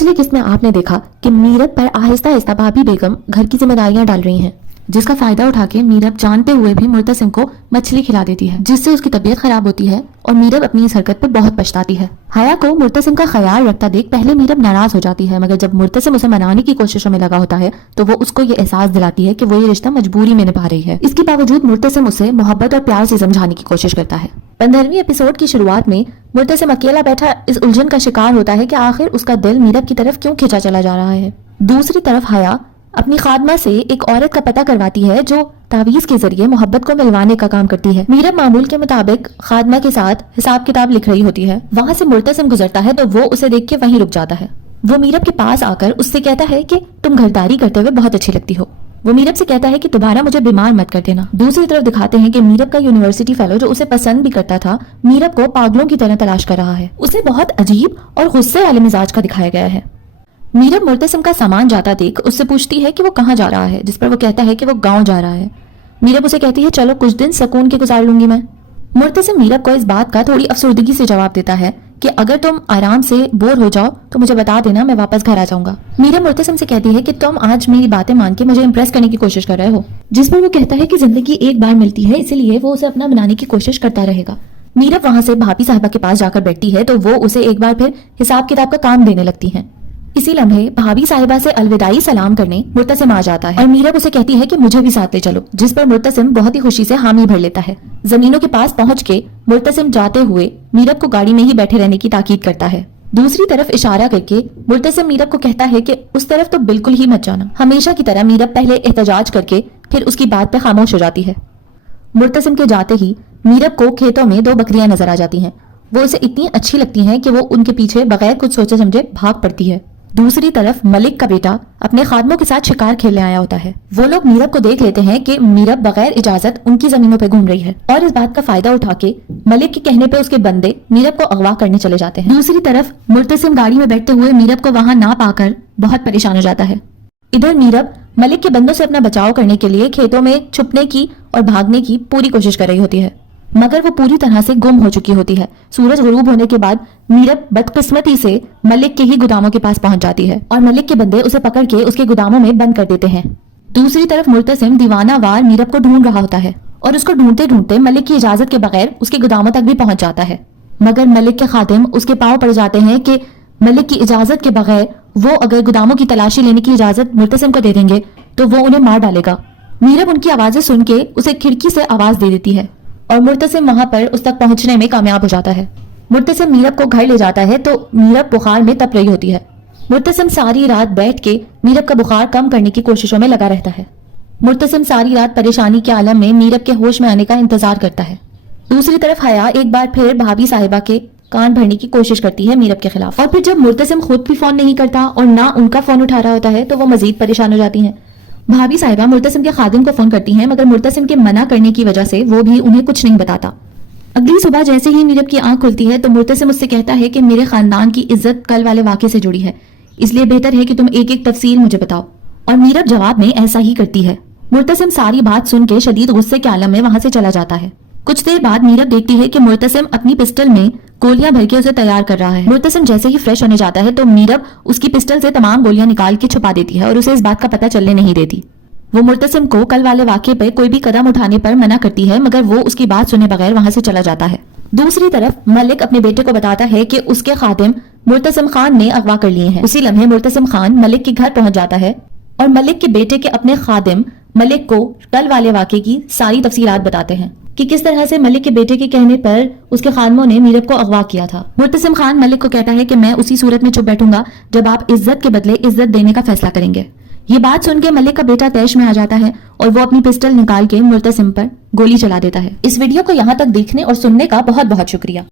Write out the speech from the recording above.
पिछली किस्त में आपने देखा कि मीरब पर आहिस्ता आहिस्ता भाभी बेगम घर की जिम्मेदारियां डाल रही हैं, जिसका फायदा उठा के मीरब जानते हुए भी मुर्तसिम को मछली खिला देती है, जिससे उसकी तबीयत खराब होती है और मीरब अपनी इस हरकत पर बहुत पछताती है। हया को मुर्तसिम का ख्याल रखता देख पहले मीरब नाराज हो जाती है, मगर जब मुर्तसिम उसे मनाने की कोशिशों में लगा होता है तो वो उसको ये एहसास दिलाती है कि वो ये रिश्ता मजबूरी में निभा रही है। इसके बावजूद मुर्तसिम उसे मोहब्बत और प्यार से समझाने की कोशिश करता है। 15वीं एपिसोड की शुरुआत में मुर्तसिम अकेला बैठा इस उलझन का शिकार होता है कि आखिर उसका दिल मीरब की तरफ क्यों खिंचा चला जा रहा है। दूसरी तरफ हया अपनी खादमा से एक औरत का पता करवाती है जो तावीज के जरिए मोहब्बत को मिलवाने का काम करती है। मीरब मामूल के मुताबिक खादमा के साथ हिसाब किताब लिख रही होती है। वहाँ से मुर्तसिम गुजरता है तो वो उसे देख के वहीं रुक जाता है। वो मीरब के पास आकर उससे कहता है कि तुम घरदारी करते हुए बहुत अच्छी लगती हो। वो मीरब से कहता है कि दोबारा मुझे बीमार मत कर देना। दूसरी तरफ दिखाते हैं कि मीरब का यूनिवर्सिटी फेलो जो उसे पसंद भी करता था, मीरब को पागलों की तरह तलाश कर रहा है। उसे बहुत अजीब और गुस्से वाले मिजाज का दिखाया गया है। मीरब मुर्तसिम का सामान जाता देख उससे पूछती है कि वो कहाँ जा रहा है, जिस पर वो कहता है कि वो गांव जा रहा है। मीरब उसे कहती है चलो कुछ दिन सुकून के गुजार लूंगी मैं। मुर्तसिम मीरब को इस बात का थोड़ी अफसरदगी से जवाब देता है कि अगर तुम आराम से बोर हो जाओ तो मुझे बता देना, मैं वापस घर आ जाऊंगा। मीरब मुर्तसिम से कहती है कि तुम आज मेरी बातें मान के मुझे इम्प्रेस करने की कोशिश कर रहे हो, जिस पर वो कहता है कि जिंदगी एक बार मिलती है, इसीलिए वो उसे अपना बनाने की कोशिश करता रहेगा। मीरब वहाँ से भाभी साहिबा के पास जाकर बैठती है तो वो उसे एक बार फिर हिसाब किताब का काम देने लगती है। इसी लम्हे भाभी साहिबा से अलविदाई सलाम करने मुर्तसिम आ जाता है और मीरब उसे कहती है कि मुझे भी साथ ले चलो, जिस पर मुर्तसिम बहुत ही खुशी से हामी भर लेता है। जमीनों के पास पहुंच के मुर्तसिम जाते हुए मीरब को गाड़ी में ही बैठे रहने की ताकीद करता है। दूसरी तरफ इशारा करके मुर्तसिम मीरब को कहता है कि उस तरफ तो बिल्कुल ही मत जाना। हमेशा की तरह मीरब पहले एहतजाज करके फिर उसकी बात पे खामोश हो जाती है। मुर्तसिम के जाते ही मीरब को खेतों में 2 बकरियां नजर आ जाती हैं। वो उसे इतनी अच्छी लगती हैं कि वो उनके पीछे बगैर कुछ सोचे समझे भाग पड़ती है। दूसरी तरफ मलिक का बेटा अपने खादमों के साथ शिकार खेलने आया होता है। वो लोग मीरब को देख लेते हैं कि मीरब बगैर इजाजत उनकी जमीनों पर घूम रही है और इस बात का फायदा उठा के मलिक के कहने पे उसके बंदे मीरब को अगवा करने चले जाते हैं। दूसरी तरफ मुर्तसिम गाड़ी में बैठते हुए मीरब को वहाँ ना पाकर बहुत परेशान हो जाता है। इधर मीरब मलिक के बंदों से अपना बचाव करने के लिए खेतों में छुपने की और भागने की पूरी कोशिश कर रही होती है, मगर वो पूरी तरह से गुम हो चुकी होती है। सूरज गुरूब होने के बाद मीरब बदकिस्मती से मलिक के ही गोदामों के पास पहुंच जाती है और मलिक के बंदे उसे पकड़ के उसके गोदामों में बंद कर देते हैं। दूसरी तरफ मुर्तसिम दीवाना वार मीरब को ढूंढ रहा होता है और उसको ढूंढते ढूंढते मलिक की इजाजत के बगैर उसके गोदामों तक भी पहुंच जाता है, मगर मलिक के खादिम उसके पांव पड़ जाते हैं कि मलिक की इजाजत के बगैर वो अगर गोदामों की तलाशी लेने की इजाजत मुर्तसिम को दे देंगे तो वो उन्हें मार डालेगा। मीरब उनकी आवाजें सुन के उसे खिड़की से आवाज दे देती है और मुर्तसिम वहां पर उस तक पहुंचने में कामयाब हो जाता है। मुर्तसिम मीरब को घर ले जाता है तो मीरब बुखार में तप रही होती है। मुर्तसिम सारी रात बैठ के मीरब का बुखार कम करने की कोशिशों में लगा रहता है। मुर्तसिम सारी रात परेशानी के आलम में मीरब के होश में आने का इंतजार करता है। दूसरी तरफ हया एक बार फिर भाभी साहिबा के कान भरने की कोशिश करती है मीरब के खिलाफ, और फिर जब मुर्तसिम खुद भी फोन नहीं करता और ना उनका फोन उठा रहा होता है तो वो मजीद परेशान हो जाती हैं। भाभी साहिबा मुर्तसिम के खादिम को फोन करती हैं, मगर मुर्तसिम के मना करने की वजह से वो भी उन्हें कुछ नहीं बताता। अगली सुबह जैसे ही मीरब की आंख खुलती है तो मुर्तसिम उससे कहता है कि मेरे खानदान की इज्जत कल वाले वाक़े से जुड़ी है, इसलिए बेहतर है कि तुम एक एक तफसील मुझे बताओ। और मीरब जवाब में ऐसा ही करती है। मुर्तसिम सारी बात सुन के शदीद गुस्से के आलम में वहां से चला जाता है। कुछ देर बाद मीरब देखती है कि मुर्तसिम अपनी पिस्टल में गोलियां भर के उसे तैयार कर रहा है। मुर्तसिम जैसे ही फ्रेश होने जाता है तो मीरब उसकी पिस्टल से तमाम गोलियां निकाल के छुपा देती है और उसे इस बात का पता चलने नहीं देती। वो मुर्तसिम को कल वाले वाक़े पर कोई भी कदम उठाने पर मना करती है, मगर वो उसकी बात सुने बगैर वहां से चला जाता है। दूसरी तरफ मलिक अपने बेटे को बताता है कि उसके खादिम मुर्तसिम खान ने अगवा कर लिए हैं। उसी लम्हे मुर्तसिम खान मलिक के घर पहुंच जाता है और मलिक के बेटे के अपने खादिम मलिक को कल वाले वाक़े की सारी तफसीलात बताते हैं कि किस तरह से मलिक के बेटे के कहने पर उसके खादमों ने मीरब को अगवा किया था। मुर्तसिम खान मलिक को कहता है कि मैं उसी सूरत में चुप बैठूंगा जब आप इज्जत के बदले इज्जत देने का फैसला करेंगे। ये बात सुन के मलिक का बेटा तैश में आ जाता है और वो अपनी पिस्टल निकाल के मुर्तसिम पर गोली चला देता है। इस वीडियो को यहाँ तक देखने और सुनने का बहुत बहुत शुक्रिया।